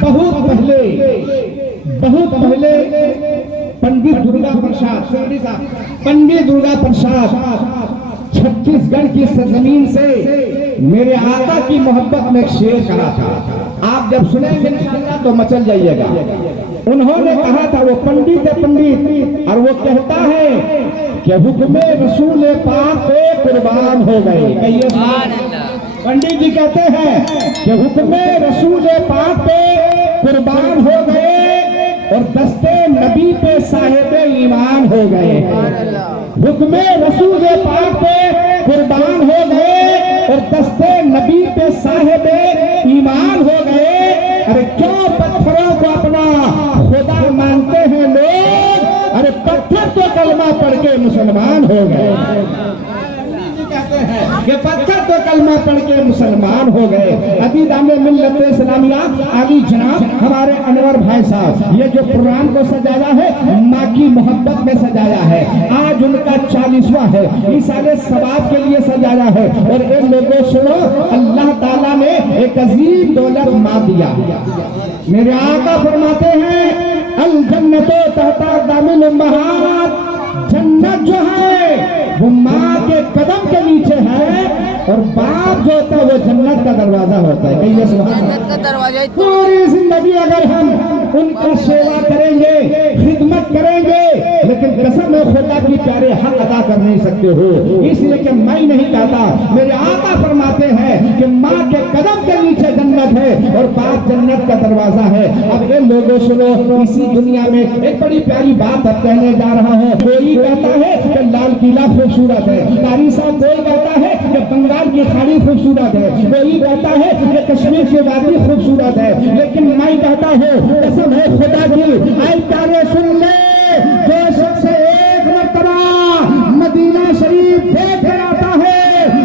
बहुत पहले पंडित दुर्गा प्रसाद छत्तीसगढ़ की सरजमीन से मेरे आका की मोहब्बत में एक शेर कहा था। आप जब सुनेंगे तो मचल जाइएगा। उन्होंने कहा था, वो पंडित है पंडित, और वो कहता है कि हुक्मे रसूल पाक पे कुर्बान हो गए। पंडित जी कहते हैं कि हुक्मे रसूल पाक पे कुर्बान हो गए और दस्ते नबी पे साहिब ईमान हो गए। हुक्मे रसूल पाक पे कुर्बान हो गए और दस्ते नबी पे साहिब ईमान हो गए। अरे क्यों पत्थरों को अपना खुदा मानते हैं लोग? अरे पत्थर तो कलमा पढ़ के मुसलमान हो गए। कहते हैं कि पत्थर तो कलमा पढ़ के मुसलमान हो गए। अदीदाने मिल्लत इस्लामिया आली जनाब हमारे अनवर भाई साहब, ये जो प्रोग्राम को सजाया है माँ की मोहब्बत में सजाया है। आज उनका 40वां है, इसाले सवाब के लिए सजाया है। और इन लोगों सुनो, अल्लाह ताला ने एक अजीम दौलत माँ दिया। मेरे आका फरमाते हैं, अल जन्नतो तहता दामिल उम्महात, जन्नत जो है वो माँ के कदम के नीचे है, और बाप जो होता है वो जन्नत का दरवाजा होता है। कहिए जन्नत का दरवाजा। पूरी जिंदगी अगर हम उनका सेवा करेंगे, खिदमत करेंगे, लेकिन कसम है खुदा की प्यारे हक अदा कर नहीं सकते हो। इसलिए कि मैं नहीं कहता, मेरे आका फरमाते हैं कि माँ के कदम के नीचे जन्नत है और बाप जन्नत का दरवाजा है। अब ये लोगों सुनो, इसी दुनिया में एक बड़ी प्यारी बात अब कहने जा रहा हूँ। कोई कहता है कि लाल किला खूबसूरत है, कारी साहब कोई कहता है कि बंगाल की खाड़ी खूबसूरत है, कोई कहता है कि कश्मीर की वादी खूबसूरत है, लेकिन मैं कहता हूँ कसम है खुदा की, आई प्यारे सुन ले, जो शख्स एक मरतबा मदीना शरीफ देख कर आता है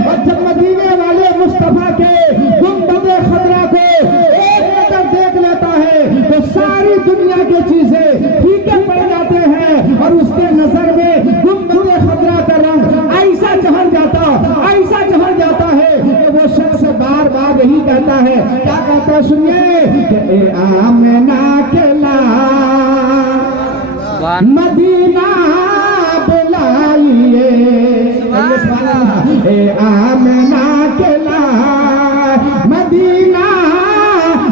और जब मदीने वाले मुस्तफा के गुंबदे खतरा को एक नजर देख लेता है तो सारी दुनिया की चीजें फीके पड़ जाते हैं और उसके नजर में गुंबदे खतरा का रंग ऐसा चढ़ जाता है कि वो शख्स बार बार यही कहता है। क्या कहता है सुनिए, ए आमना के लाल मदीना बुलाइए, ए आमना के लाल मदीना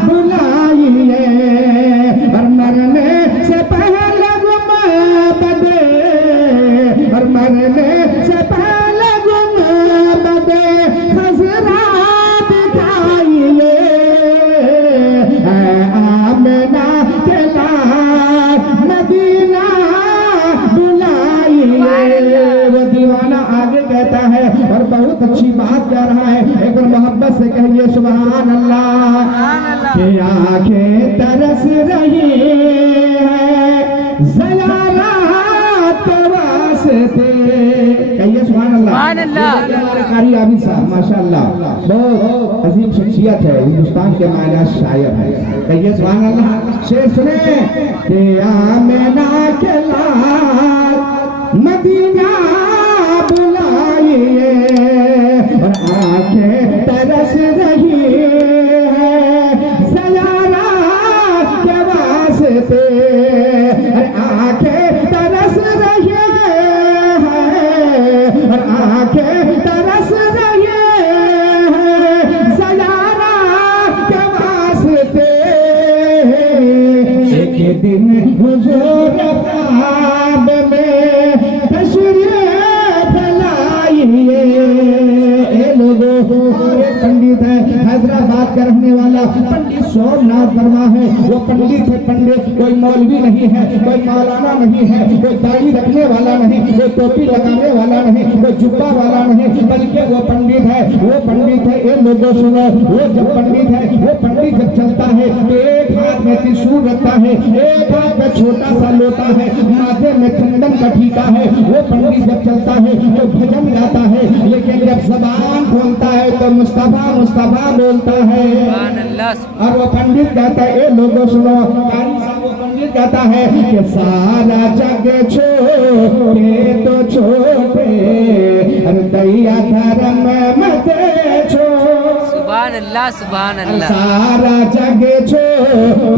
बुलाइए, और मरने से पहले गुंबदे, और मरने से पहले गुंबदे खजरा दिखाइए, आमना के लाल मदीना बुलाइए। वो दीवाना आगे कहता है और बहुत अच्छी बात कह रहा है, एक बार मोहब्बत से कहिए सुभान अल्लाह। कि आंखें तरस रही है ज़यारात के वास्ते, कहिए सुभान अल्लाह। हमारे कारी आबिद साहब माशाअल्लाह बहुत अजीम शख्सियत है, हिंदुस्तान के मायना शायर है। कहिए सुभान अल्लाह। शेर सुने, कि आमना के लाल मदीना बुलाइए, और आंखें तरस रही है ज़यारात के वास्ते, आंखें तरस रही है, और आंखें तरस रही है ज़यारात के वास्ते। एक दिन हुजूर ख्वाब में तशरीफ लाइए। लोगों पंडित है, हैदराबाद का रहने वाला पंडित सोमनाथ वर्मा है। वो पंडित है, पंडित कोई मौलवी नहीं है, कोई मौलाना नहीं है, कोई दाढ़ी रखने वाला नहीं, कोई टोपी लगाने वाला नहीं, कोई जुब्बा वाला नहीं, बल्कि वो पंडित है। वो पंडित है, ये लोगों सुनो, वो जब पंडित है, वो पंडित जब चलता है तो एक हाथ में त्रिशूल रखता है, एक हाथ में छोटा सा लोटा है, माथे में चंदन का टीका है। वो पंडित जब चलता है तो भजन गाता है, लेकिन जब जबान खोलता है तो मुस्तफा मुस्तफा बोलता है। और वो पंडित कहता है, ए लोगों सुनो, कारी साहब वो पंडित कहता है कि सारा जग छोटे तो छोटे, अरे दैया धर्म मत छोड़, सुभान अल्लाह सुभान अल्लाह। सारा जग छोटे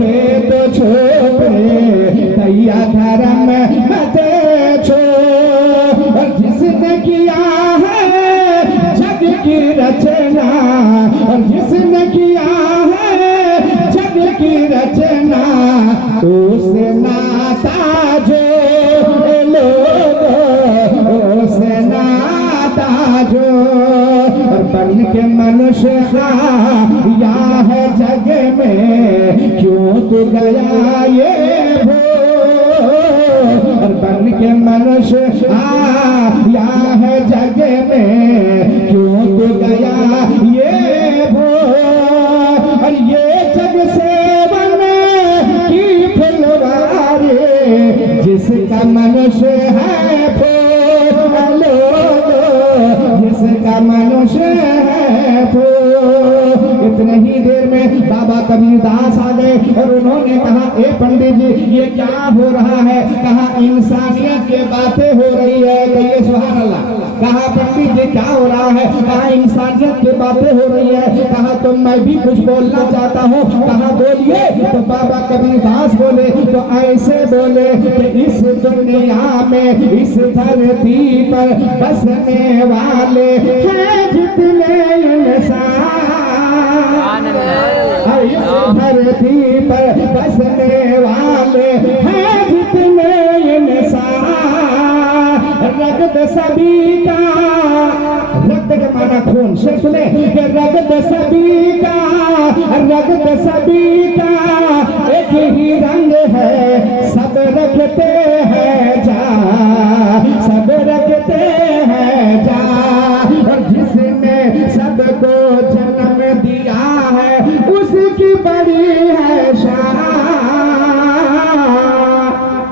उस नाता जो लोगों उस नाता जो बन के मनुष्य आया है जग में, क्यों तू गया ये भूल। बन के मनुष्य आया है जग में, क्यों तू गया ये भूल। ये जग से बने की फुलवारी जिसका मनुष्य है फूल, जिसका मनुष्य है फूल। इतने ही देर में बाबा कबीरदास आ गए और उन्होंने कहा, ए पंडित जी ये क्या हो रहा है? कहा इंसानियत की बातें हो रही है। कहिए सुभान अल्लाह। कहा पंडित जी क्या हो रहा है? कहा इंसानियत की बातें हो रही है। कहा तो मैं भी कुछ बोलना चाहता हूँ। कहा बोलिए। तो बाबा कबीरदास बोले, तो ऐसे बोले कि इस दुनिया में इस धरती पर बसने वाले हैं जितने इंसान, इस धरती पर बसने वाले हैं जितने इंसान, रगत सभी का, रक्त के माना खून से सुने कि रगत सभी का, रगत सभी का एक ही रंग है, सब रखते हैं जा, सब रखते हैं जा। और जिसने सबको जन्म दिया है उसकी बड़ी है शान।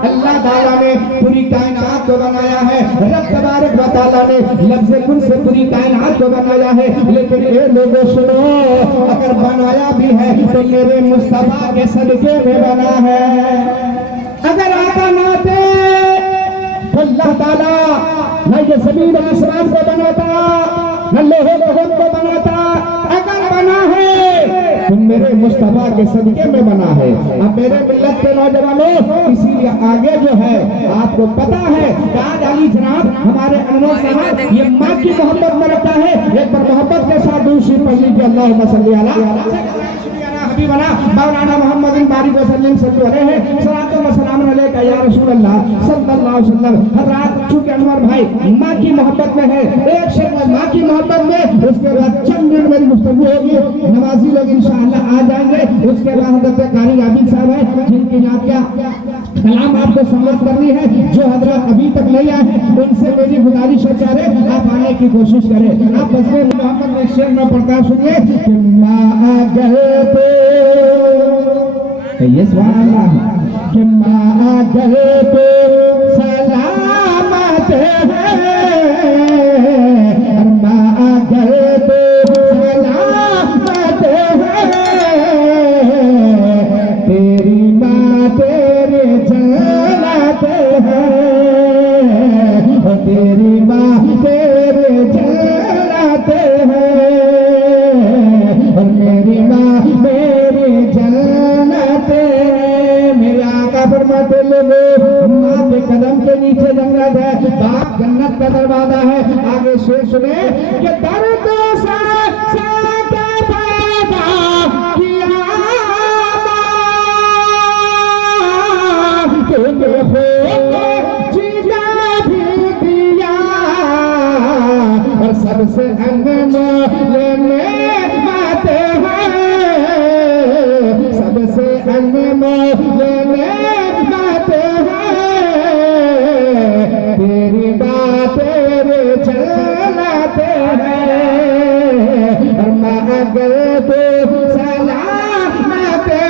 अल्लाह ताला ने पूरी कायनात को बनाया है, रब तबारक व तआला ने लफ्ज़ कुन से पूरी कायनात को बनाया है। लेकिन ये लोगों सुनो, अगर बनाया भी है तो मेरे मुस्तफा के सदके में बना है। अगर आका ना थे तो अल्लाह ताला न ये ज़मीन आसमान को बनाता, न लोहे लोहन को बनाता। अगर बना है तो मेरे मुस्तफा के सदके में बना है। अब मेरे मिल्लत के नौजवानों, इसीलिए आगे जो है आपको पता है आज अली जनाब हमारे अनवर साहब ये माँ की मोहब्बत में रखा है। एक बार मोहब्बत के साथ दूसरी पढ़ लीजिए, अल्लाहुम्मा सल्ली अला हबीबना मौलाना मोहम्मद बारिक वसल्लम सल्लल्लाहु अलैहि सलातो व सलाम अलैका या रसूल अल्लाह सल्लल्लाहु अलैहि वसल्लम। हजरात चूंकि अनवर भाई माँ की मोहब्बत में है, एक शेर में माँ की मोहब्बत में, उसके बाद चंद मिनट मेरी गुफ्तगू होगी, नमाजी लोग इंशाअल्लाह आ जाएंगे। उसके बाद हजरत कारी आबिद साहब है जिनकी याद क्या कलाम आपको सम्मत करनी है। जो हजरत अभी तक नहीं आए हैं उनसे मेरी गुजारिश है प्यारे आप आने की कोशिश करें। आप बस मोहम्मद में शेर में पढ़ता सुनिए कि माँ गए तो ये सुभान अल्लाह कि माँ गए तो सलामत है, माँ गए तो सलामत है, तेरी माँ तेरे जन्नत है, तेरी माँ तेरे जन्नत है, और मेरी माँ मेरी जन्नत है। मेरे आका फरमाते लोगों, माँ के कदम के नीचे जन्नत है, बाप जन्नत का दरवाजा है। आगे शेर सुने कि दर्द से के पैदा किया तुम्हें हो जीना भी दिया, और सबसे अनमोल नेमत है, सबसे अनमोल नेमत है, तेरी बात तेरे चलते हैं, और मगर तो सलामत है,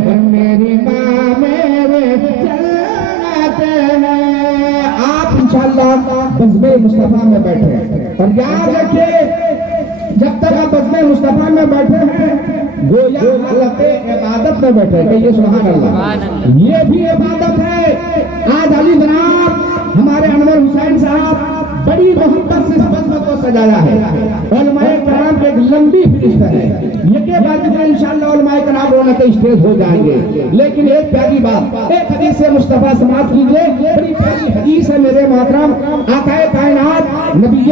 और मेरी माँ मेरे चलते हैं। आप इंशाअल्लाह बज़्म-ए मुस्तफा में बैठे और याद रखिए जब तक आप बज़्म-ए मुस्तफा में बैठे हैं गोया हालत इबादत में बैठे। कहिए सुभान अल्लाह। ये भी इबादत है। आज अली जनाब हमारे अनवर हुसैन साहब बड़ी मोहब्बत से इस बज़्म को सजाया है। उलमाए कराम की एक लंबी फहरिस्त है, ये के बाद इंशाअल्लाह उलमाए कराम रोने के स्टेज हो जाएंगे। लेकिन एक प्यारी बात, एक हदीस से मुस्तफा समाप्त कीजिए। बड़ी प्यारी हदीस है मेरे मोहतरम, आकाए कायनात नबी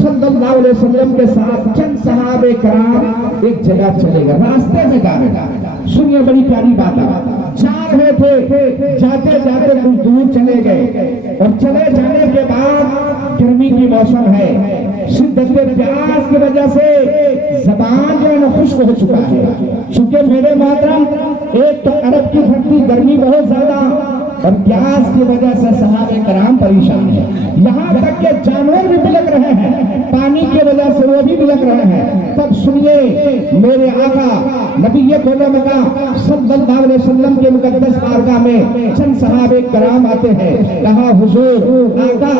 सल्लल्लाहु अलैहि वसल्लम के साथ चंद सहाबे कराम एक जगह चलेगा, रास्ते में जा रहे। सुनिए बड़ी प्यारी बात है, जा रहे थे, जाते जाते कुछ दूर चले गए और चले जाने के बाद गर्मी की मौसम है, शिद्दत प्यास की वजह से जबान जो है ना खुश्क हो चुका है। चूंकि मेरे मोहतरम एक तो अरब की धरती गर्मी बहुत ज्यादा और प्यास की वजह से सहाबे कराम परेशान है। यहाँ तक के जानवर भी बिलक रहे हैं, पानी की वजह से वो भी बिलक रहे हैं। तब सुनिए मेरे आका नबी सल्लल्लाहु अलैहि वसल्लम के मुकद्दस बारगाह में चंद सहाबे कराम आते हैं। कहा हुजूर आका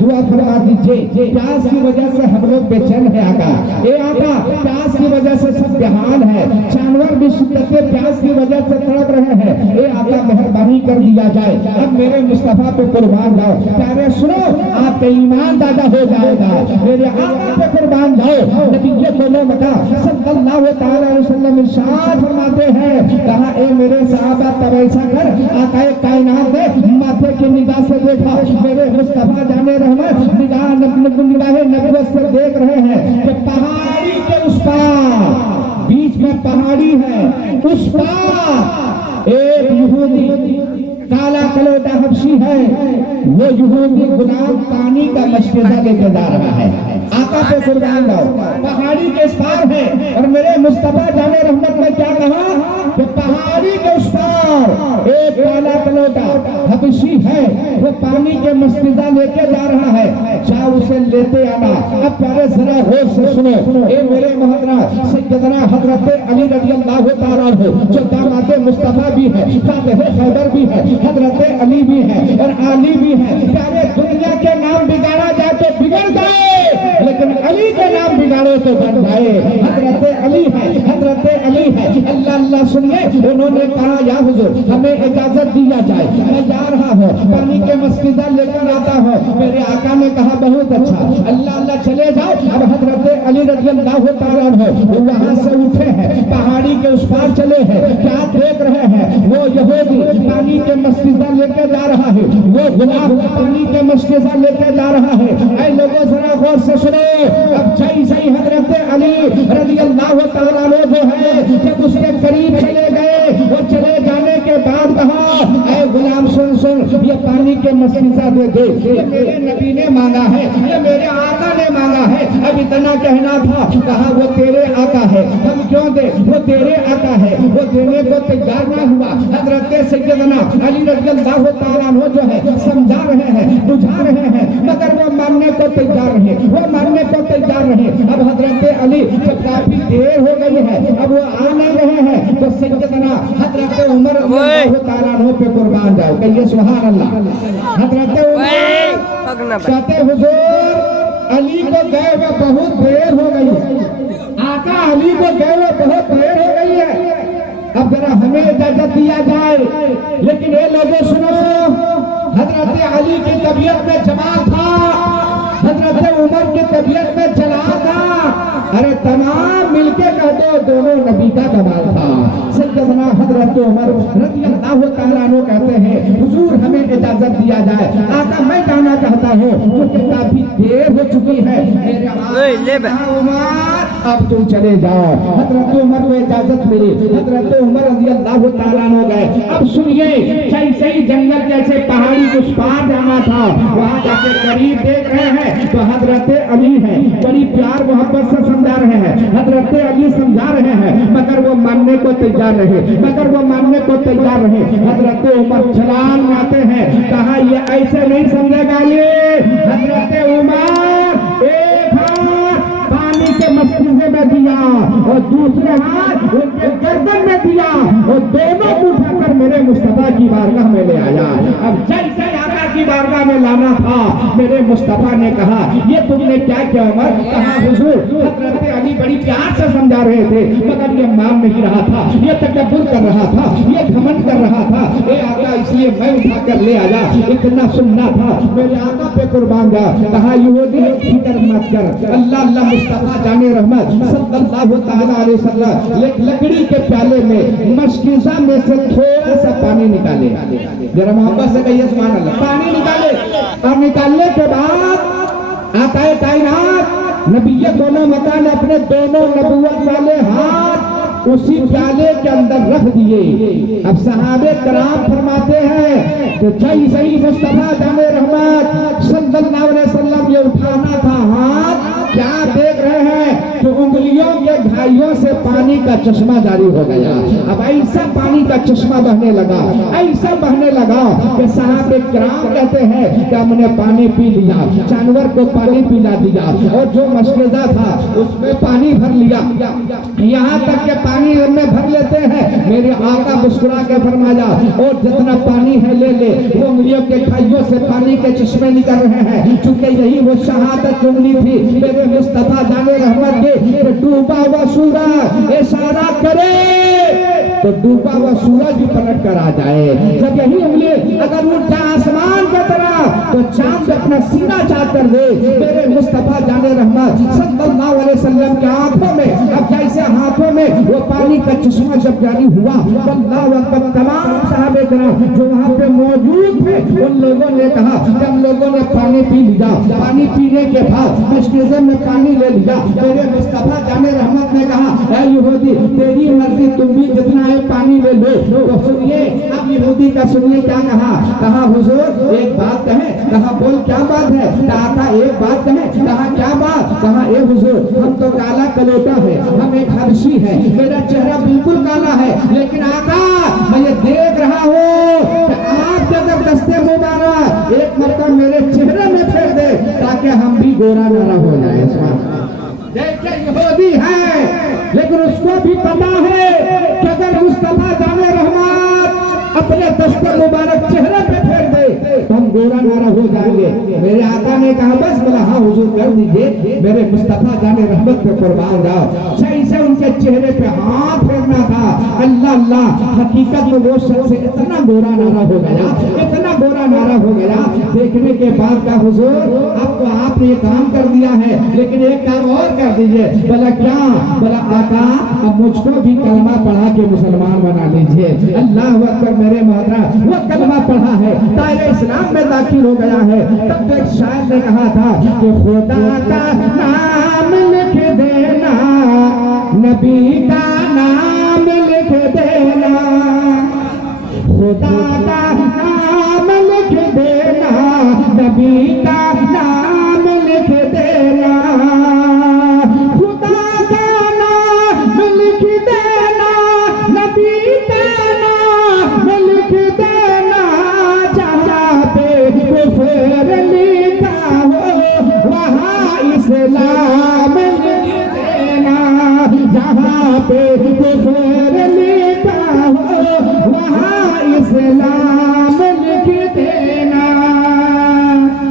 दुआ फरमा दीजिए, प्यास की वजह से हम लोग बेचैन है आका। ए आका प्यास की वजह से सब बेहाल है, जानवर भी शिद्दत प्यास की वजह से तड़प रहे हैं। ए आका मेहरबानी कर दिया जाए, अब मेरे मुस्तफा पे कुर्बान जाओ। प्यारे सुनो, आपका ईमान दादा हो जाएगा, मेरे आका पे कुर्बान जाओ। नबी सल्लल्लाहु अलैहि वसल्लम इरशाद फरमाते हैं, कहा ए मेरे सहाबा तब ऐसा कर, आकाए कायनात ने माथे की निगाह से देखा, मेरे मुस्तफा जाने रहमत निगाह नबुवत से देख रहे हैं कि पहाड़ी के उस पार, बीच में पहाड़ी है, उस पार एक यहूदी काला कलोटा हबशी है। वो यहूदी गुलाम पानी का मशकिजा लेके जा रहा है। आका पे कुर्बान जाओ, पहाड़ी के इस पार है और मेरे मुस्तफा जाने रहमत में क्या कहा कि पहाड़ी के उस पार एक काला कलोटा हबशी है, वो पानी के मशकिजा लेके जा रहा है, जाओ उसे लेते आना। अब प्यारे जरा होश से सुनो, ए मेरे मोहतरम सैयदना हजरत अली रज़ियल्लाहु तआला अन्हु जो दामाद मुस्तफा भी है, फातिह खैबर भी है, हजरत अली भी है और अली भी है। प्यारे दुनिया के नाम बिगाड़ा जाए तो बिगड़ जाए, लेकिन अली के नाम बिगाड़ो तो बन जाए। हजरत अली है, हजरत अली है। अल्लाह अल्लाह सुनिए, उन्होंने कहा या हुजूर हमें इजाजत दिया जाए, मैं जा रहा हूँ, पानी के मस्जिदा लेकर आता हूँ। मेरे आका ने कहा बहुत अच्छा, अल्लाह अल्लाह चले जाओ। अब हजरत अली रज़ियल्लाहु तआला अन्हु वहां से उठे हैं, पहाड़ी के उस पार चले हैं। क्या देख रहे हैं? वो यहूदी पानी के मस्जिदा लेकर जा रहा है, वो गुलाम पानी के मस्जिदा लेकर जा रहा है। ऐ लोगों जरा गौर से सुनो, अब जैसे ही हजरत अली रज़ियल्लाहु तआला अन्हु जो है जब उसके करीब चले गए, वो चले जाने के बाद कहा ऐ गुलाम सुन सुन, ये पानी के मस्जिदा दे दे, ये मेरे नबी ने मांगा है, ये मेरे आका ने मांगा है। अब इतना कहना था, कहा वो तेरे आका है, हम क्यों दे, वो तेरे आका है, वो देने को तैयार ना हुआ। हजरत सैयदना अली रज़ियल्लाहु तआला अन्हु जो है समझा रहे हैं, बुझा रहे हैं, मगर वो मानने को तैयार रहे, वो मानने को तैयार रहे। अब हजरत अली जब काफी देर हो गई है, अब वो आ नहीं रहे हैं, तो सैयदना हजरत उमर रज़ियल्लाहु तआला अन्हु पे कुर्बान जाओ, कहिए सुभान अल्लाह। हजरत उमर कहते हुजूर अली को गए हुए बहुत देर हो गई है, आका अली को गए हुए बहुत देर हो गई है, अब जरा हमें इजाजत दिया जाए। लेकिन ये लोगों सुनो, हजरत अली की तबीयत में जमाल था, हजरत उमर की तबीयत में जला था। अरे तमाम मिलके कह दो दोनों नबी का कमाल था। सैयदना हजरत उमर रज़ियल्लाहु तआला अन्हु कहते हैं हुजूर हमें इजाजत दिया जाए, आका मैं जाना चाहता हूँ क्योंकि काफी देर हो चुकी है। उमर अब तुम चले जाओ। हजरत उमर को इजाजत मिली, हजरत उमर रज़ियल्लाहु तआला अन्हु गए। अब सुनिए, जैसे ही जंगल जैसे पहाड़ी उस पार जाना था, वहाँ जाके करीब देख रहे हैं तो हजरत अली है, बड़ी प्यार मोहब्बत से समझा रहे हैं, हजरत अली समझा रहे हैं, मगर वो मानने को तैयार रहे, मगर वो मानने को तैयार रहे। हजरत उमर छलांग मारते हैं, कहा ये ऐसे नहीं समझेगा। ये हजरत उमर एक हाथ पानी के मस्तिष्क में दिया और दूसरे हाथ उनके गर्दन में दिया और दोनों को उठाकर मेरे मुस्तफा की बारगाह में ले आया। अब जैसे आका की बारगाह में लाना था, मेरे मुस्तफा ने कहा ये तुमने क्या किया उमर? कहा हुजूर, हज़रत अली बड़ी प्यार से समझा रहे थे मगर ये मान नहीं रहा था, ये तकब्बुर कर रहा था, ये घमंड कर रहा था। ए आका, इसलिए मैं उठाकर ले आया, इतना सुनना था, मेरे आका पे कुर्बान जा। कहा यहूदी फिक्र मत कर, अल्लाह अल्लाह मुस्तफा जाने रहमत सल्लल्लाहु तआला अलैहि वसल्लम एक लकड़ी के प्याले में मशकीज़ा में से थोड़ा सा पानी निकाले, जरा मोहब्बत से कहिए सुभान अल्लाह। पानी निकाले और निकालने के बाद आकाए कायनात नबी दोनों मकान अपने दोनों नबूवत वाले हाथ उसी प्याले के अंदर रख दिए। अब सहाबे कराम फरमाते हैं कि जैसे ही मुस्तफा जाने रहमत सल्लल्लाहु अलैहि वसल्लम ये उठाना था हाथ, क्या देख रहे हैं कि उंगलियों के घाइयों से पानी का चश्मा जारी हो गया। अब ऐसा पानी का चश्मा बहने लगा, ऐसा बहने लगा कि साहब किराम कहते हैं कि हमने पानी पी लिया, जानवर को पानी पिला दिया और जो मशकेज़ा था उसमें पानी भर लिया, यहाँ तक के पानी में भर लेते हैं। मेरे आका मुस्कुरा के फरमाया और जितना पानी है ले ले। वो उंगलियों के खाइयों से पानी के चश्मे निकल रहे हैं, चूंकि यही वो शहादत उंगली थी मेरे मुस्तफा जाने रहमत के। डूबा हुआ सूरज इशारा करे तो डूबा हुआ सूरज भी पलट कर आ जाए। जब यही उंगली अगर उठ जाए आसमान की तरफ तो चांद अपना सीना चाट कर दे। मेरे मुस्तफा जाने रहमत सल्लल्लाहु अलैहि वसल्लम के आंखों में अब जैसे हाथों में वो पानी का चश्मा जब जारी हुआ, अल्लाहु अकबर, तमाम सहाबे कराम जो वहाँ पे मौजूद थे उन लोगों ने कहा, जब लोगों ने पानी पी लिया, पानी पीने के बाद मशकीज़े में पानी ले लिया, मेरे मुस्तफा जाने रहमत ने कहा ऐ यहूदी, तेरी मर्जी, तुम भी जितना है पानी ले लो। तो सुनिए, अब यहूदी का सुनिए क्या कहा। कहा हुजूर एक बात कहे। कहा बोल क्या बात है? कहा एक बात कहे। कहा क्या बात? कहा ए हुजूर, हम तो काला कलोटा है, हम एक हबशी है, मेरा चेहरा बिल्कुल काला है, लेकिन आका मैं ये देख रहा हूँ कि आप अगर दस्ते मुबारक एक मरतबा मेरे चेहरे में फेर दे ताकि हम भी गोरा नारा हो जाए। देखिए यहूदी है, लेकिन उसको भी पता है कि अगर मुस्तफा जाने रहमत अपने दस्ते मुबारक चेहरे पे फेर दे तो हम गोरा नारा हो जाएंगे। मेरे आका ने कहा बस, बोला हाँ हुजूर कर दीजिए, मेरे मुस्तफा जाने रहमत पे कुर्बान जाओ। सही से उनके चेहरे पे हाथ फेरना था। अल्लाह अल्लाह, हकीकत में वो शख्स इतना गोरा नारा हो गया, इतना गोरा नारा हो गया। देखने के बाद का हुजूर अब तो आपने ये काम कर दिया है, लेकिन एक काम और कर दीजिए। बोला क्या? बोला आका अब मुझको भी कलमा पढ़ा के मुसलमान बना लीजिए। अल्लाह अकबर, मेरे मोहतरा वो कलमा पढ़ा है, तारे इस्लाम में दाखिल हो गया है। तब एक शायर ने कहा था कि खुदा का नाम लिख देना, नबी का नाम लिख देना, खुदा का नाम लिख देना, नबी का नाम लिख देना, खुदा का नाम लिख देना, नबी का नाम लिख देना, जहाँ पे कुफ्र लिखा हो वहाँ इस्लाम लिख देना, जहाँ पे कुफ्र लिखा हो वहाँ इस्लाम लिख देना।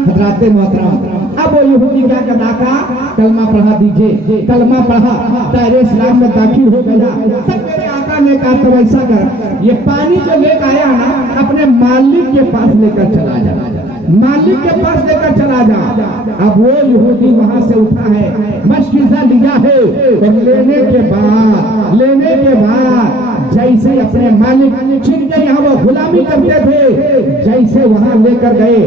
हज़रात मोहतरम, अब वो यहूदी क्या करना था? कलमा पढ़ा दीजिए। कलमा पढ़ा, दायरे इस्लाम में दाखिल हो गया। तब मेरे आका ने कहा तो ऐसा कर, ये पानी जो लेकर आया ना अपने मालिक के पास लेकर चला जा, मालिक के पास लेकर चला जा। अब वो यहूदी वहां से उठा है, मशकीज़ा लिया है और लेने के बाद जैसे अपने मालिक जिनके यहाँ वो गुलामी करते थे जैसे वहां लेकर गए।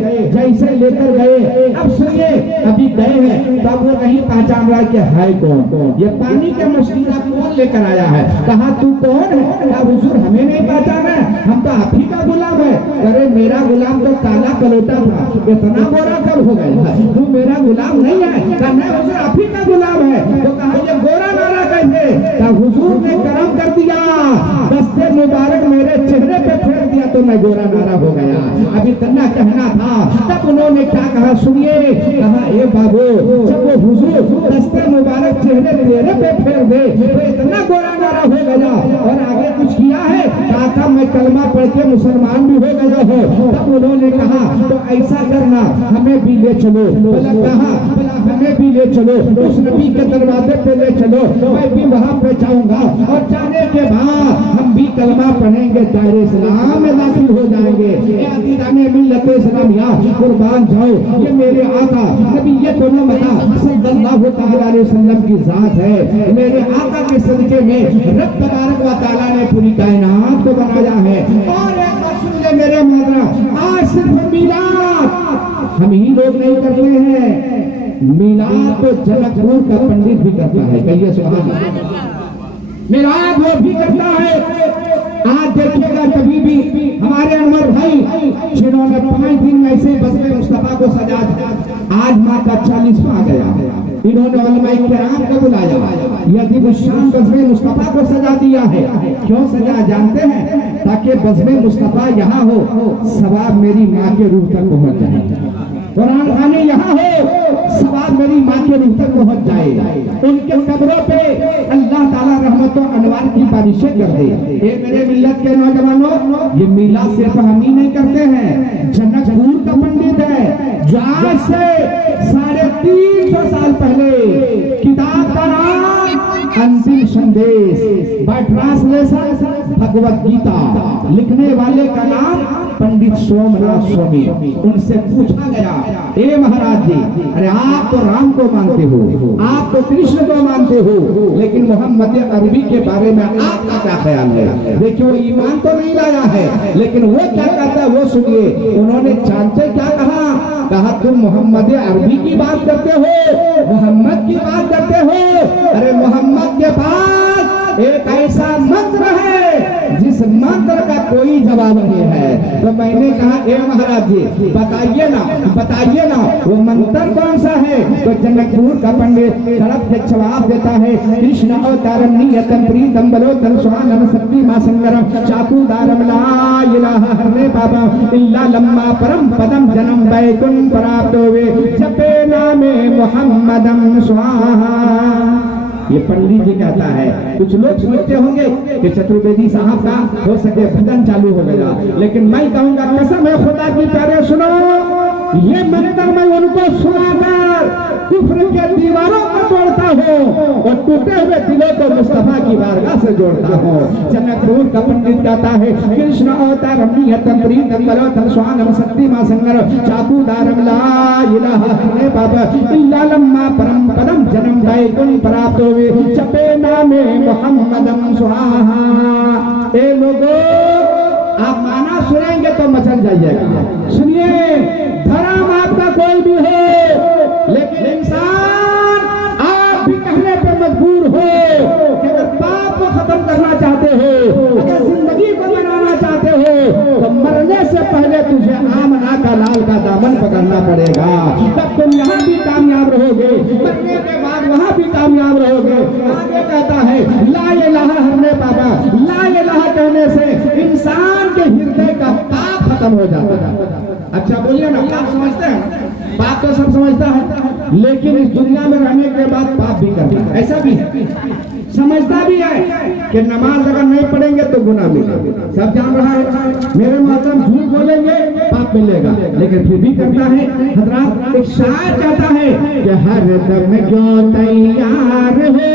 अब सुनिए, अभी गए हैं तब वो नहीं पहचान रहा कि है कौन, ये पानी के मशकीज़ा कौन लेकर आया है। कहा तू कौन है? कहा हुजूर हमें नहीं पहचाना, हम तो आप ही का गुलाम है। अरे मेरा गुलाम तो काला कलोटा था, इतना गोरा कब हो गया? तू मेरा गुलाम नहीं है। कहा मैं हुजूर आप ही का गुलाम है। तो कहा ये गोरा नारा कैसे? कहा हुजूर ने करम कर दिया, दस्ते मुबारक मेरे चेहरे पे फेर दिया तो मैं गोरा नारा हो गया। अब इतना कहना था। तब उन्होंने क्या कहा सुनिए, कहा ए बाबू, जब वो हुजूर दस्ते मुबारक चेहरे तेरे पे फेर दे तो इतना गोरा गोरा हो गया और आगे कुछ किया है, कहा था मैं कलमा पढ़ के मुसलमान भी हो गया हो। तब उन्होंने कहा तो ऐसा करना, हमें भी ले चलो। बोला कहा, बोला हमें भी ले चलो, उस नबी के दरवाजे पे ले चलो, मैं भी वहां पे जाऊंगा और जाने के बाद हम भी कलमा पढ़ेंगे, दायरे इस्लाम में दाखिल हो जाएंगे। मिल्लते इस्लामिया कुर्बान जाओ, ये मेरे आका नबी ये दोनों बता सल्लल्लाहु अलैहि वसल्लम की जात है। मेरे आका के सदके में रब तबारक व तआला ने पूरी कायनात को बनाया है। और एक बात सुन ले मेरे मादरा, आज सिर्फ मिलाद हम ही लोग नहीं करते हैं, मिलाद तो जनकपुर का पंडित भी करता है। कहिए सुभान अल्लाह। मिलाद वो भी करता है। आज देखिएगा कभी भी हमारे अनवर भाई जिन्होंने 5 दिन में ऐसे बज़्म मुस्तफा को सजा दिया, आज माँ का 40वां आ गया, इन्होंने उलमाए किराम को बुलाया, यदि शाम बज़्म मुस्तफा को सजा दिया है। क्यों सजा जानते हैं? ताकि बज़्म मुस्तफा यहाँ हो, सवाब मेरी माँ के रूह तक पहुँच जाए। कुरान खाने यहाँ हो, सवाब मेरी माँ के रूह तक पहुँच जाए। उनके कब्रों पे अल्लाह ताला रहमतों अनवार की बारिशें कर दे। ये मेरे मिल्लत के नौजवानों, ये मिलाद सिर्फ हम ही नहीं करते हैं, जनकपुर का पंडित है जो आज से 350 साल पहले किताब का नाम अंतिम संदेश बाय ट्रांसलेशन भगवत गीता, लिखने वाले का नाम पंडित सोमनाथ स्वामी। उनसे पूछा गया, ए महाराज जी, अरे आप तो राम को मानते हो, आप तो कृष्ण को मानते हो, लेकिन मोहम्मद अरबी के बारे में आपका क्या ख्याल है? देखिए ईमान तो नहीं लाया है, लेकिन वो क्या कहता है वो सुनिए। उन्होंने जानते क्या कहा? कहा तुम मोहम्मद अरबी की बात करते हो, मोहम्मद की बात करते हो। अरे मोहम्मद के पास एक ऐसा मंत्र है जिस मंत्र का कोई जवाब नहीं है। तो मैंने कहा ए महाराज जी बताइए ना, बताइए ना वो मंत्र कौन सा है? तो जनकपुर का पंडित तड़प से जवाब देता है, कृष्ण अवतारम नियतम प्रीतम बलोतम स्वानम शक्ति मां संगरम चाकुदारम ला इलाहा हरे बाबा इल्ला लम्मा परम पदम जन्म वैकुंठ प्राप्तो वे जपे नामे मुहम्मदम स्वाहा। ये पंडित जी कहता है। कुछ लोग सोचते होंगे कि चतुर्वेदी साहब का हो सके भजन चालू हो गया, लेकिन मैं कहूंगा कसम है खुदा की प्यारे सुनो, ये मंत्र मैं उनको सुनाकर कुफ्र के दीवारों पर तोड़ता हूँ और टूटे हुए दिलों को मुस्तफा की बारगाह से जोड़ता हूँ। जनकपुर का पंडित कहता है, कृष्ण अवतारम नियतम प्रीतम बलोतम स्वानम शक्ति मां संगर चाकुदारम ला इलाहा हरे बाबा इल्ला लम्मा परम पदम जन्म वैकुंठ प्राप्तो वे जपे नामे मुहम्मदम स्वाहा। ए लोगों, आप माना सुनेंगे तो मचल जाइएगा। सुनिए, धर्म आपका कोई भी हो, लेकिन इंसान आप भी कहने पर मजबूर हो कि अगर पाप को खत्म करना चाहते हो, अगर जिंदगी को बनाना चाहते हो, तो मरने से पहले तुझे आमना का लाल का दामन पकड़ना पड़ेगा। तब तुम यहाँ भी कामयाब रहोगे, मरने के बाद वहाँ भी कामयाब रहोगे। आगे कहता है, ला इलाहा हरने बाबा, ला इलाहा कहने से इंसान के हृदय का पाप खत्म हो जाता है। अच्छा बोलिए ना, पाप समझते हैं? पाप तो सब समझता है, लेकिन इस दुनिया में रहने के बाद पाप भी करता है। ऐसा भी है, समझता भी है कि नमाज अगर नहीं पढ़ेंगे तो गुनाह मिलेगा, सब जान रहा है। मेरे मोहतरम झूठ बोलेंगे पाप मिलेगा, लेकिन फिर भी करता है। हजरात, एक शायर कहता है कि हर दम क्यों तैयार हो,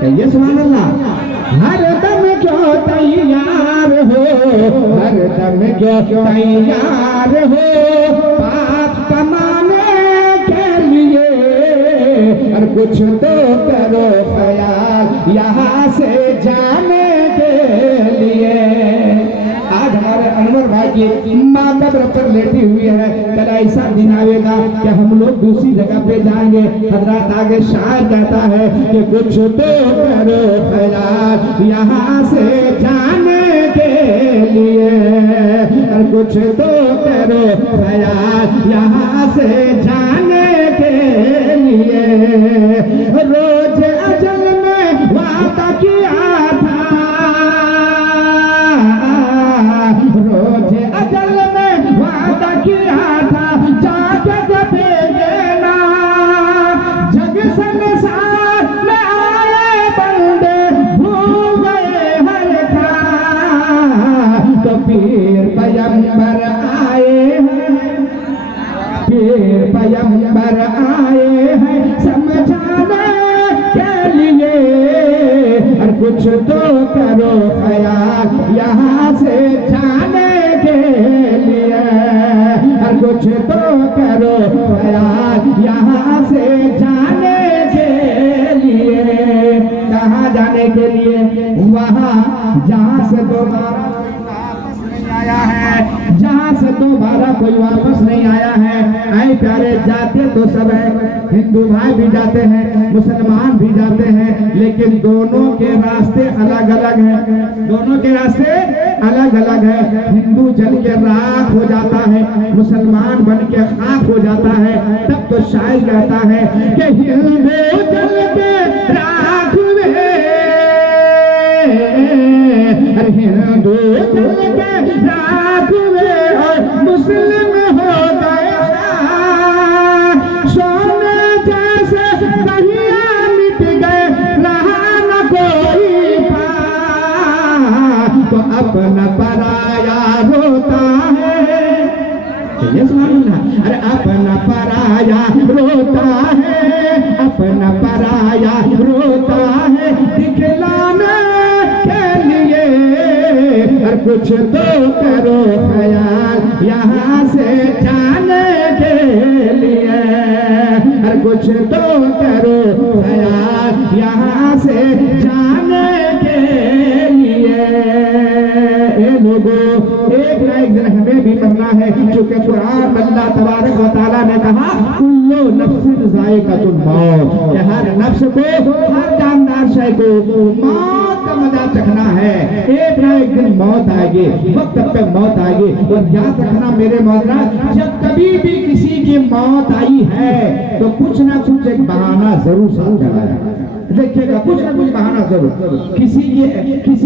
कहिए सुभान अल्लाह, हर दम क्यों तैयार हो, हर दम क्यों तैयार हो पाप कमाने के लिए, और कुछ तो करो ख्याल यहाँ से जाने के लिए। आज हमारे अनवर भाई की माँ कब्र पर लेटी हुई है, कल ऐसा दिन आएगा कि हम लोग दूसरी जगह पे जाएंगे। हजरात, आगे शायर कहता है कि कुछ तो करो ख्याल यहाँ से जाने के लिए, और कुछ तो करो ख्याल यहाँ से जाने के लिए। रोज अजल में वादा किया था, रोज अजल में तो करो ख्याल यहाँ से जाने के लिए, हर कुछ तो करो ख्याल यहाँ से जाने के लिए। कहाँ जाने के लिए? वहाँ जहाँ से दोबारा आया है, जहाँ से दोबारा कोई वापस नहीं आया है। ऐ प्यारे, जाते तो सब है, हिंदू भाई भी जाते हैं, मुसलमान भी जाते हैं, लेकिन दोनों के रास्ते अलग अलग हैं। दोनों के रास्ते अलग अलग है। हिंदू जल के राख हो जाता है, मुसलमान बन के खाक हो जाता है। तब तो शायर कहता है कि हिंदू जल के राख में, हिंदू जल के राख में और मुस्लिम हो गया सोने जैसे कहिया मिट गए, रहा न कोई तो अपना पराया रोता है। ये सुना? अरे अपना पराया रोता है, अपना पराया रोता है दिखलाने के लिए। हर कुछ तो करो ख्याल यहाँ से जाने के लिए, हर कुछ तो करो ख्याल यहाँ से जाने के लिए। लोगों, एक ना एक दिन हमें भी मरना है, क्योंकि कुरान अल्लाह तबारक व तआला ने कहा कुल्लु नफ्सिन ज़ाइक़तुल मौत, हर नफ्स को, हर जानदार शय को मौत का मजा चखना है। एक ना एक दिन मौत आएगी, वक्त पे मौत आएगी। और याद रखना मेरे मौलाना, जब कभी भी किसी की मौत आई है तो कुछ ना कुछ एक बहाना जरूर साथ लगाया। देखिएगा, कुछ ना कुछ बहाना जरूर। किसी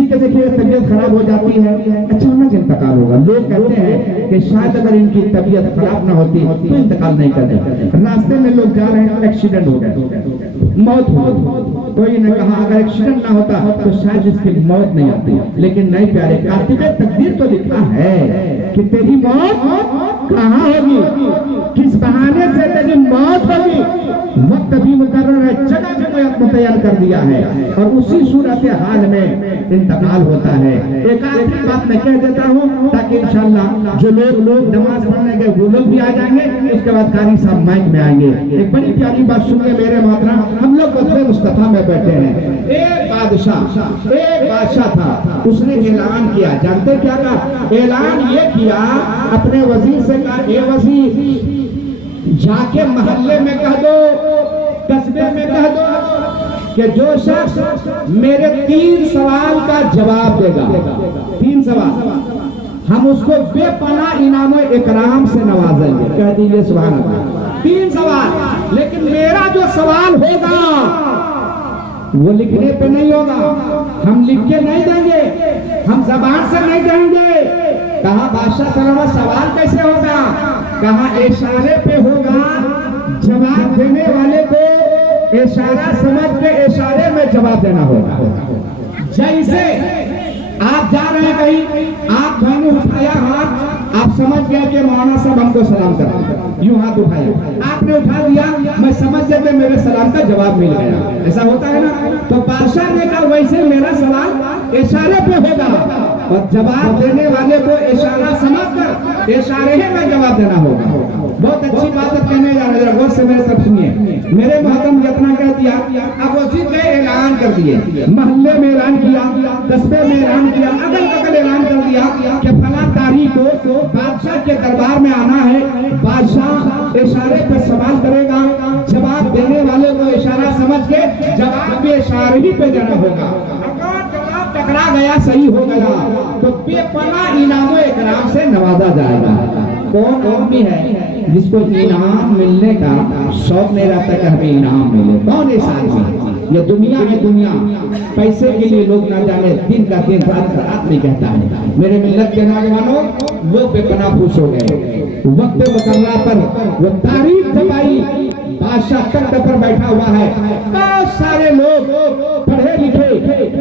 के देखिए तबीयत खराब हो जाती है, अचानक इंतकाल होगा। लोग कहते हैं कि शायद अगर इनकी तबीयत खराब ना होती तो इंतकाल नहीं करते। रास्ते में लोग जा रहे हैं, एक्सीडेंट हो गया, मौत हो गई। कोई ने कहा अगर एक्सीडेंट ना होता तो शायद इसकी मौत नहीं आती, लेकिन नहीं प्यारे, कातिबे तकदीर तो लिखा है कि तेरी मौत कहाँ होगी, किस बहाने से तेरी मौत होगी। वक्त भी मुकर्रर है, जगह भी मुतय्यर कर दिया है, और उसी सूरत हाल में इंतकाल होता है। एक आखिरी बात मैं कह देता हूँ ताकि इंशाअल्लाह जो लोग नमाज पढ़ने गए वो लोग भी आ जाएंगे, उसके बाद कारी साहब माइक में आएंगे। एक बड़ी प्यारी बात सुनिए मेरे मोहतरम, हम लोग गज़वे मुस्तफा में बैठे हैं। एक बादशाह था, उसने ऐलान किया, जानते क्या कहा? ऐलान ये किया, अपने वजीर से कहा, ए वजीर जाके मोहल्ले में कह दो, कस्बे में कह दो कि जो शख्स मेरे 3 सवाल का जवाब देगा, 3 सवाल, हम उसको बेपनाह इनाम इकराम से नवाजेंगे। कह दीजिए सुभान अल्लाह। 3 सवाल, लेकिन मेरा जो सवाल होगा वो लिखने पे नहीं होगा, हम लिख के नहीं देंगे, हम जबान से नहीं देंगे। कहा बादशाह सलामा सवाल कैसे होगा? कहा इशारे पे होगा, जवाब देने वाले को इशारा समझ के इशारे में जवाब देना होगा। जैसे आप जा रहे हैं कहीं, आप मैंने उठाया हाथ, आप समझ गए कि मौलाना साहब हमको सलाम करा, यूं हाथ उठाया, आपने उठा दिया, मैं समझ गया कि मेरे सलाम का जवाब मिल गया। ऐसा होता है ना? तो बादशाह ने कहा वैसे मेरा सवाल इशारे पे होगा, और जवाब देने वाले को इशारा समझ कर इशारे ही में जवाब देना होगा। बहुत अच्छी बात कहने जा रहे हैं, गौर से मेरे सब सुनिए। मेरे मोहतरम जितना कह दिया, अब उसी में ऐलान कर दिए, मोहल्ले में ऐलान किया, कस्बे में ऐलान किया, अगल बगल ऐलान कर दिया कि फला तारीख को बादशाह के दरबार में आना है। बादशाह इशारे पर सवाल करेगा, जवाब देने वाले को इशारा समझ के जवाब भी इशारे ही पे देना होगा। टकरा गया, सही हो गया तो बेपनाह इनाम इकराम से नवाजा जाएगा। कौन आदमी है जिसको इनाम मिलने का शौक नहीं रहता कि हमें इनाम मिले? कौन ऐसा आदमी? ये दुनिया है, दुनिया पैसे के लिए लोग ना जाने दिन का दिन रात का रात नहीं कहता है। मेरे मिल्लत के नौजवानों, वो बेपनाह खुश हो गए। वक्त मुकर्रर पर वो तारीख छपाई, बादशाह तख्त पर बैठा हुआ है, बहुत सारे लोग पढ़े लिखे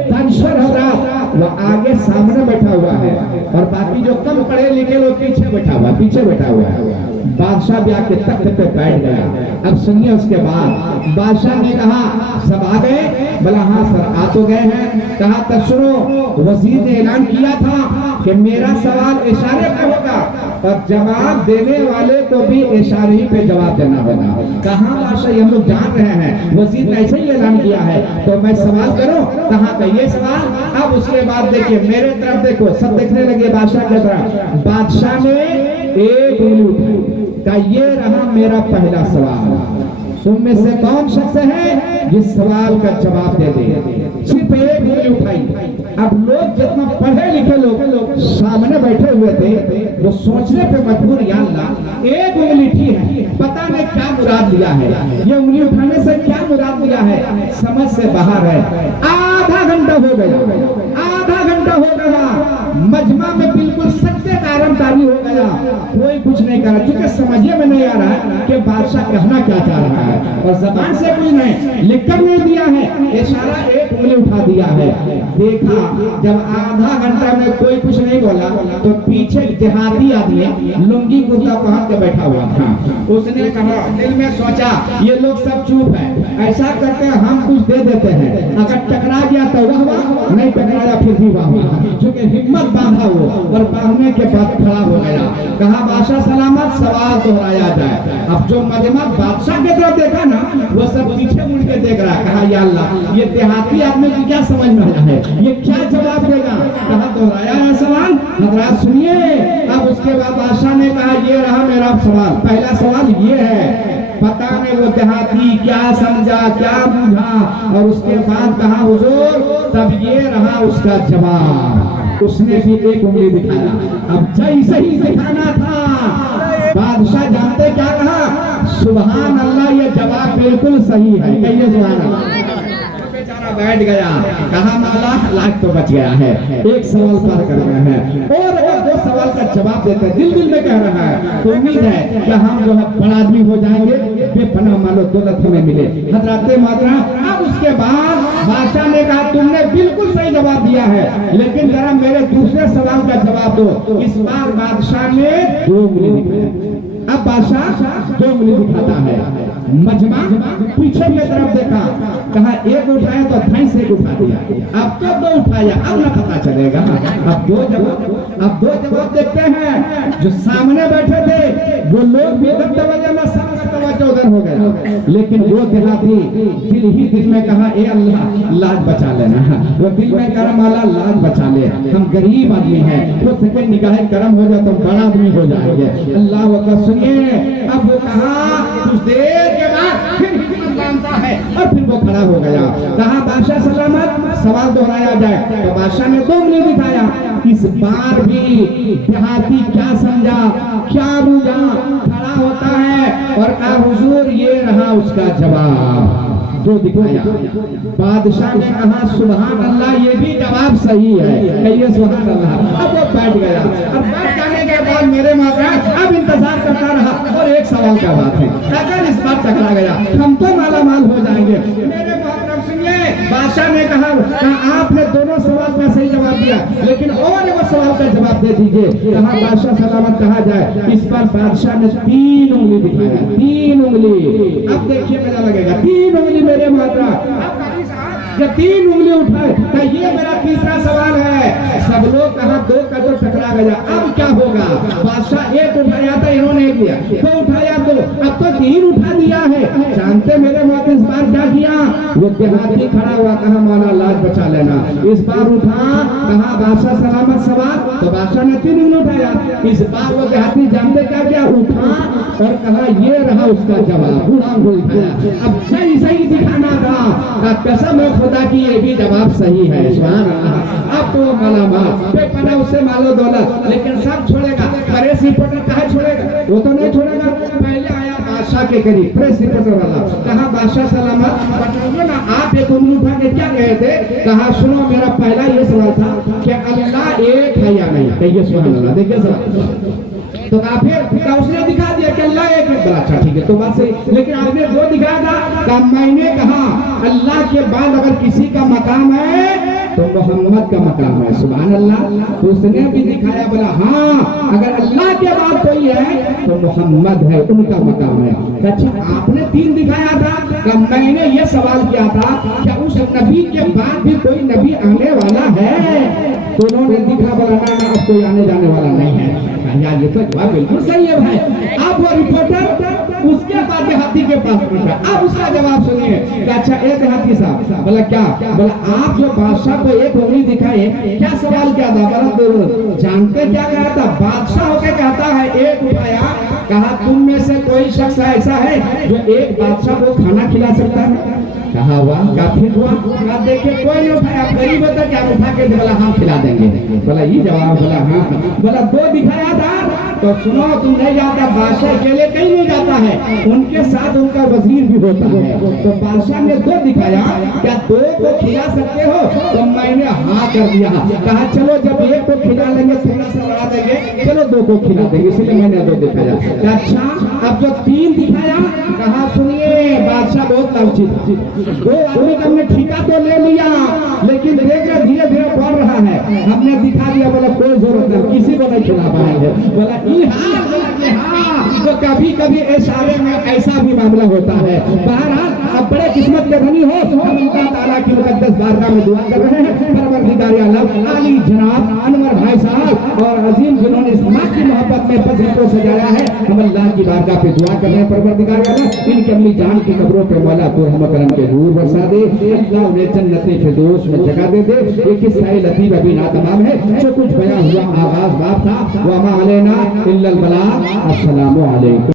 दानिश्वर हज़रात वो आगे सामने बैठा हुआ है और बाकी जो कम पढ़े लिखे लोग पीछे बैठा हुआ है। बादशाह भी आके तख्त पे बैठ गया। अब सुनिए, उसके बाद बादशाह ने कहा सब आ गए? बोला हाँ सर आ तो गए हैं। कहा तब सुनो, वजीर ने ऐलान किया था कि मेरा सवाल इशारे पे होगा और जवाब देने वाले को भी इशारे ही पे जवाब देना होगा। कहा बादशाह हम लोग जान रहे हैं, वजीर ने ऐसे ही ऐलान किया है, तो मैं सवाल करूं? कहा का ये सवाल। अब उसके बाद देखिए मेरे तरफ देखो, सब देखने लगे बादशाह की तरफ। बादशाह ने एक उंगली उठाई, का ये रहा मेरा पहला सवाल। तुम में से कौन शख्स है जिस सवाल का जवाब दे दे? सिर्फ एक उंगली उठाई। अब लोग जितना पढ़े लिखे लोग सामने बैठे हुए थे वो सोचने पे मजबूर, या अल्लाह एक उंगली ठीक है, पता नहीं क्या मुराद लिया है, ये उंगली उठाने से क्या मुराद लिया है, समझ से बाहर है। आधा घंटा हो गया, मजमा में बिल्कुल सत्य तारमतारी हो गया, कोई कुछ नहीं करा, क्योंकि समझे में नहीं आ रहा है कि बादशाह कहना क्या चाह रहा है और जबान से कुछ नहीं, लिखकर नहीं दिया है, इशारा एक उंगली उठा दिया है। देखा जब आधा घंटा में कोई कुछ नहीं बोला तो पीछे देहाती आदमी लुंगी कुर्ता पहन के बैठा हुआ था। उसने कहा, दिल में सोचा ये लोग सब चुप है, ऐसा करके हम कुछ दे देते हैं, अगर टकरा गया तो वाह, नहीं टकराया फिर भी वाह, क्योंकि हिम्मत बांधा वो और बांधने के बाद खड़ा हो गया। कहा बादशाह सलामत, सवाल दोहराया जाए। अब जो मजमा बादशाह की तरफ देखा ना वो सब पीछे मुड़ के देख रहा। कहा या अल्लाह ये देहाती आदमी की क्या समझ में आया है, ये क्या जवाब देगा? कहा दोहराया है सवाल, हजरात सुनिए। अब उसके बाद बादशाह ने कहा ये रहा मेरा सवाल, पहला सवाल ये है, पता नहीं वो देहाती क्या समझा क्या बुझा, और उसके बाद कहा हुजूर तब ये रहा उसका जवाब। उसने भी एक उंगली दिखाया। अब जैसे ही दिखाना था बादशाह जानते क्या कहा, सुभान अल्लाह ये जवाब बिल्कुल सही है, कहिए सुभान अल्लाह। बेचारा बैठ गया, कहा मौला लाख तो बच गया है, एक सवाल पार कर गया है, और दो सवाल का जवाब देते हैं, दिल में कह रहा है, तो उम्मीद है कि हम जो है बड़ा आदमी हो जाएंगे, बेपनाह मालो दौलत हमें मिले। हजरत मादरा, अब उसके बाद बादशाह ने कहा तुमने बिल्कुल सही जवाब दिया है, लेकिन जरा मेरे दूसरे सवाल का जवाब दो। इस बार बादशाह ने दो उंगली दिखाया। अब बादशाह दो उंगली दिखाता है, मजमा पीछे की तरफ देखा, कहा एक उठाया तो ढाई से उठा दिया, अब तो दो उठाया, अब ना पता चलेगा। अब दो जवाब देखते हैं। जो सामने बैठे थे वो लोग भी तवज्जो में सामने तवज्जो उधर हो गया, लेकिन वो देहाती दिल ही दिल में कहा ए अल्लाह लाज बचा लेना, वो दिल में कहा मौला लाज बचा ले, हम गरीब आदमी हैं, तो सेकंड निगाह करम हो जाए तो बड़ा आदमी हो जाएंगे। अल्लाह वक़्त सुनिए। अब वो कहा कुछ देर के बाद फिर हिम्मत बांधता है और फिर वो खड़ा हो गया। कहा बादशाह सलामत, सवाल दोहराया जाए, तो बादशाह ने दो उंगली दिखाया। इस बार भी देहाती क्या समझा क्या बुझा, खड़ा होता है और कहा हुजूर ये रहा उसका जवाब, जो दिखाया। बादशाह ने कहा सुभान अल्लाह ये भी जवाब सही है, कहिए सुभान अल्लाह। अब वो बैठ गया, अब बैठ जाने के बाद मेरे माता अब इंतजार करता रहा, और एक सवाल का बात है, अगर इस बार टकरा गया हम तो माला माल हो जाएंगे। मेरे माता सुनिए, बादशाह ने कहा आपने दोनों सवाल का सही जवाब दिया, लेकिन और एक सवाल का जवाब दे दीजिए। कहा बादशाह सलामत कहा जाए। इस बार बादशाह ने तीन उंगली दिखाया, तीन उंगली। अब देखिए मजा लगेगा, तीन उंगली मेरे माता। जब तीन उंगली उठाए तो ये मेरा तीसरा सवाल है। सब लोग कहा दो का तो टकरा गया, अब क्या होगा? बादशाह एक उठाया था, इन्होंने एक दिया, दो उठाया तो अब तो तीन उठा दिया है। जानते मेरे मौत इस बार क्या किया? वो देहाती खड़ा हुआ, कहा मौला लाज बचा लेना। इस बार उठा, कहा बादशाह सलामत सवाल, तो बादशाह ने तीन उंगली उठाया। इस बार वो देहाती जानते क्या किया? उठा और कहा ये रहा उसका जवाब, पूरा उठाया। अब सही सही दिखाना था, कसम है खुदा की ये भी जवाब सही है। सुभान अल्लाह। अब तो मालामाल बेपनाह उससे मालो दौलत, लेकिन सब छोड़ेगा। प्रेस रिपोर्टर कहा छोड़ेगा? वो तो नहीं छोड़ेगा। पहले आया बादशाह के करीब प्रेस रिपोर्टर वाला, कहा बादशाह सलामत बताइए ना, आप एक उंगली उठा के क्या कहे थे? कहा सुनो मेरा पहला ये सवाल था कि अल्लाह एक है या नहीं, कहिए सुभान अल्लाह। देखिए सर, तो फिर उसने दिखा दिया कि अल्लाह एक है। बड़ा अच्छा ठीक है, तो बात सही, लेकिन आपने दो दिखाया था। मैंने कहा अल्लाह के बाद अगर किसी का मकाम है तो मोहम्मद का मकाम है। सुभान अल्लाह। तो उसने भी दिखाया, बोला हाँ अगर अल्लाह के बाद कोई है तो मोहम्मद है, उनका मकाम है। अच्छा आपने 3 दिखाया था, कि मैंने ये सवाल किया था क्या उस नबी के बाद भी कोई नबी आने वाला है? तो उन्होंने दिखा, बोला ना अब कोई आने जाने वाला नहीं है। यार ये तो जवाब बिल्कुल सही है भाई। अब वो रिपोर्टर उसके बाद हाथी के पास पहुंचा। अब उसका जवाब सुनिए कि अच्छा एक हाथी साहब, बोला क्या? बोला आप जो बादशाह को एक उंगली दिखाए, क्या सवाल क्या था? बोला जानते क्या कहा था? बादशाह होकर कहता है एक उठाया, कहा तुम में से कोई शख्स ऐसा है जो एक बादशाह को खाना खिला सकता है? कहा वाह काफी हुआ। कहा देखिए कोई नहीं उठाया, गरीब होता क्या उठा के? बोला हाँ खिला देंगे। बोला ये जवाब? बोला हाँ। बोला 2 दिखाया था, तो सुनो तुम नहीं जाता, बादशाह अकेले कहीं नहीं जाता है, उनके साथ उनका वजीर भी होता है। तो बादशाह ने 2 दिखाया, क्या 2 को खिला सकते हो? तो मैंने हाँ कर दिया। कहा चलो जब 1 को खिला लेंगे थोड़ा सा बढ़ा देंगे, चलो 2 को खिला देंगे, इसलिए मैंने 2 दिखाया। अच्छा अब जो 3 दिखाया, कहा सुनिए बादशाह बहुत लालची था, 2 आदमी का हमने ठिका तो ले लिया, लेकिन देखा धीरे धीरे बढ़ रहा है, हमने दिखा दिया। बोला कोई जरूरत नहीं, किसी को नहीं खिला पाएंगे। बोला हाँ, तो कभी कभी इशारे में ऐसा भी मामला होता है। बहरहाल अब बड़े किस्मत के धनी हो, हम अल्लाह ताला की मुकद्दस बारगाह में दुआ कर रहे हैं। परवरदिगार आलम आली जनाब अनवर भाई साहब और अजीम जिन्होंने इस माँ की मोहब्बत में फजल को सजाया है, हम अल्लाह की बारगाह पे दुआ कर रहे हैं। परवरदिगार आलम इनकी अपनी जान की कब्रों पे मौला तो हम करम के नूर बरसा दे, अल्लाह उन्हें जन्नत फिरदौस में जगह दे दे। ये किस्सा लतीफ अभी ना तमाम है, जो कुछ बयां हुआ आगाज बाप था। वमा अलैना इल्लल बलाग। अस्सलामु अलैकुम।